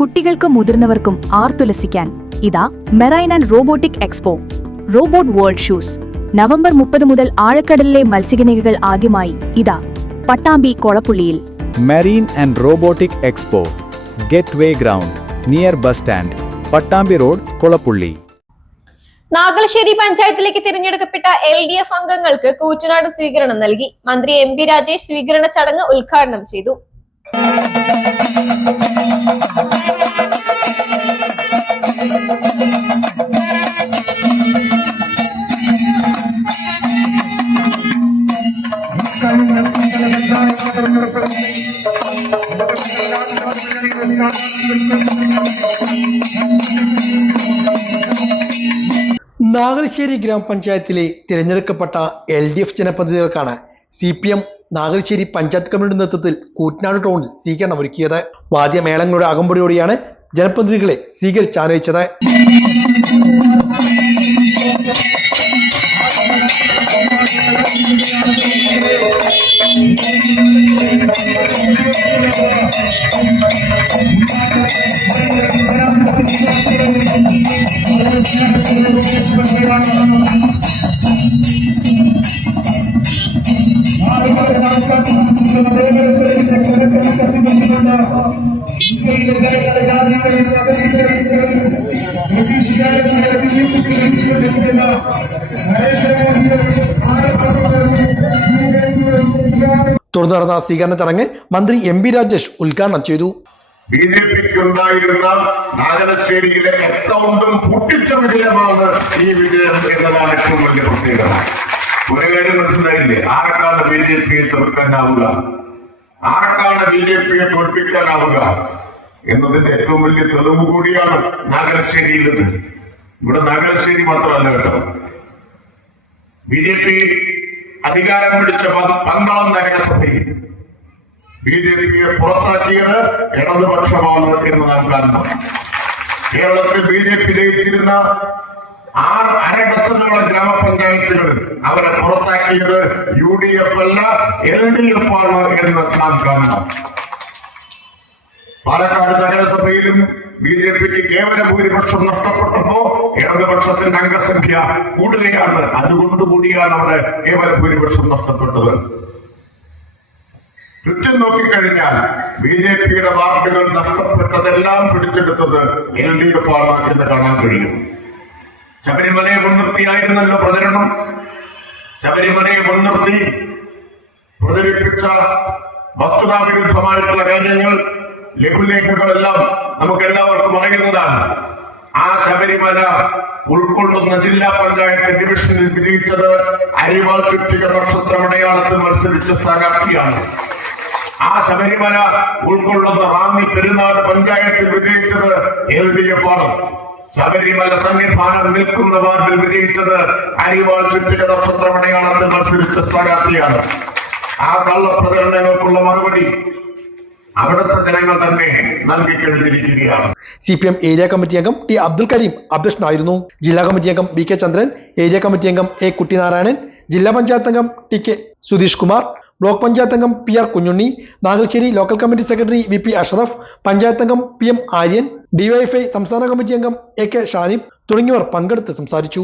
കുട്ടികൾക്കും മുതിർന്നവർക്കും ആർത്തുലസിക്കാൻ ഇതാ marine and robotic expo robot world shoes November 30 മുതൽ ആഴക്കടലിലെ മത്സ്യകന്യകകൾ ആദ്യമായി ഇതാ പട്ടാമ്പി കൊളപ്പുള്ളിയിൽ. Marine and robotic expo gateway ground near bus stand, Pattambi road, Kolappully. Nagalassery പഞ്ചായത്തിലേക്ക് തിരഞ്ഞെടുക്കപ്പെട്ട LDF അംഗങ്ങൾക്ക് കൂറ്റനാട് സ്വീകരണം നൽകി. മന്ത്രി MP രാജേഷ് സ്വീകരണ ചടങ്ങ് ഉദ്ഘാടനം ചെയ്തു. നാഗലശ്ശേരി ഗ്രാമപഞ്ചായത്തിലെ തിരഞ്ഞെടുക്കപ്പെട്ട LDF ജനപ്രതിനിധികൾക്കാണ് CPM നാഗലശ്ശേരി പഞ്ചായത്ത് കമ്മിറ്റിയുടെ നേതൃത്വത്തിൽ കൂറ്റനാട് ടൗണിൽ സ്വീകരണം ഒരുക്കിയത്. വാദ്യമേളങ്ങളുടെ അകമ്പടിയോടെയാണ് ജനപ്രതിനിധികളെ സ്വീകരിച്ചാനയിച്ചത്. തുടർന്ന് നടന്ന സ്വീകരണ ചടങ്ങ് മന്ത്രി MP രാജേഷ് ഉദ്ഘാടനം ചെയ്തു. BJPക്കുണ്ടായിരുന്ന നാഗലശ്ശേരിയിലെ അക്കൗണ്ടും പൊട്ടിച്ച വിജയമാണ് ഈ വിജയം എന്നതാണ് ഏറ്റവും വലിയ പ്രത്യേകത. ഒരു കാര്യം മനസ്സിലായില്ലേ? ആർക്കാണ് BJPയെ ചെറുക്കാനാവുക, ആർക്കാണ് BJPയെ തോൽപ്പിക്കാനാവുക എന്നതിന്റെ ഏറ്റവും വലിയ തെളിവ് കൂടിയാണ് നാഗലശ്ശേരിയിലത്. ഇവിടെ നാഗലശ്ശേരി മാത്രമല്ല കേട്ടോ, BJP അധികാരം പിടിച്ച പന്തളം നഗരസഭയിൽ BJPയെ പുറത്താക്കിയത് ഇടതുപക്ഷമാണ് എന്ന് നാം കാണുന്നു. കേരളത്തിൽ BJP ജയിച്ചിരുന്ന 6 ഡസനോളം ഗ്രാമപഞ്ചായത്തുകളിൽ അവരെ പുറത്താക്കിയത് UDF അല്ല LDF ആണ് എന്ന് നാം കാണണം. പാലക്കാട് നഗരസഭയിലും BJPക്ക് കേവല ഭൂരിപക്ഷം നഷ്ടപ്പെട്ടപ്പോ ഇടതുപക്ഷത്തിന്റെ അംഗസംഖ്യ കൂടുകയാണ്. അതുകൊണ്ടുകൂടിയാണ് അവിടെ കേവല ഭൂരിപക്ഷം നഷ്ടപ്പെട്ടത്. ചുറ്റും നോക്കിക്കഴിഞ്ഞാൽ BJPയുടെ വാർഡുകൾ നഷ്ടപ്പെട്ടതെല്ലാം പിടിച്ചെടുത്തത് LDF ആണ് എന്ന് കാണാൻ കഴിയും. ശബരിമലയെ മുൻനിർത്തിയായിരുന്നല്ലോ പ്രചരണം. ശബരിമലയെ മുൻനിർത്തി പ്രചരിപ്പിച്ച വസ്തുതാവിരുദ്ധമായിട്ടുള്ള കാര്യങ്ങൾ, ലഘുലേഖകളെല്ലാം നമുക്കെല്ലാവർക്കും അറിയുന്നതാണ്. ആ ശബരിമല ഉൾക്കൊള്ളുന്ന ജില്ലാ പഞ്ചായത്ത് ഡിവിഷനിൽ വിജയിച്ചത് അരിവാൾ ചുറ്റിക നക്ഷത്രമടയാളത്തിൽ മത്സരിച്ച സ്ഥാനാർത്ഥിയാണ്. ആ ശബരിമല ഉൾക്കൊള്ളുന്ന റാന്നി പെരുന്നാട് പഞ്ചായത്തിൽ വിജയിച്ചത് LDF ആണ്. ശബരിമല സന്നിധാനം നിൽക്കുന്ന വാർഡിൽ വിജയിച്ചത് അരിവാൾ ചുറ്റിക നക്ഷത്രമടയാളത്തിൽ മത്സരിച്ച സ്ഥാനാർത്ഥിയാണ്. ആ കള്ളപ്രചരണങ്ങൾക്കുള്ള മറുപടി അവിടുത്തെ ജനങ്ങൾ തന്നെ നൽകിക്കഴിഞ്ഞിരിക്കുകയാണ്. CPM ഏരിയ കമ്മിറ്റി അംഗം T അബ്ദുൽ കരീം അധ്യക്ഷനായിരുന്നു. ജില്ലാ കമ്മിറ്റി അംഗം BK ചന്ദ്രൻ, ഏരിയ കമ്മിറ്റി അംഗം A കുട്ടിനാരായണൻ, ജില്ലാ പഞ്ചായത്ത് അംഗം TK സുധീഷ് കുമാർ, ബ്ലോക്ക് പഞ്ചായത്ത് അംഗം PR Kunjunni, Nagalassery local committee secretary VP Ashraf, panchayat അംഗം PM ആര്യൻ, DYFI സംസ്ഥാന കമ്മിറ്റി അംഗം AK ഷാനിബ് തുടങ്ങിയവർ പങ്കെടുത്ത് സംസാരിച്ചു.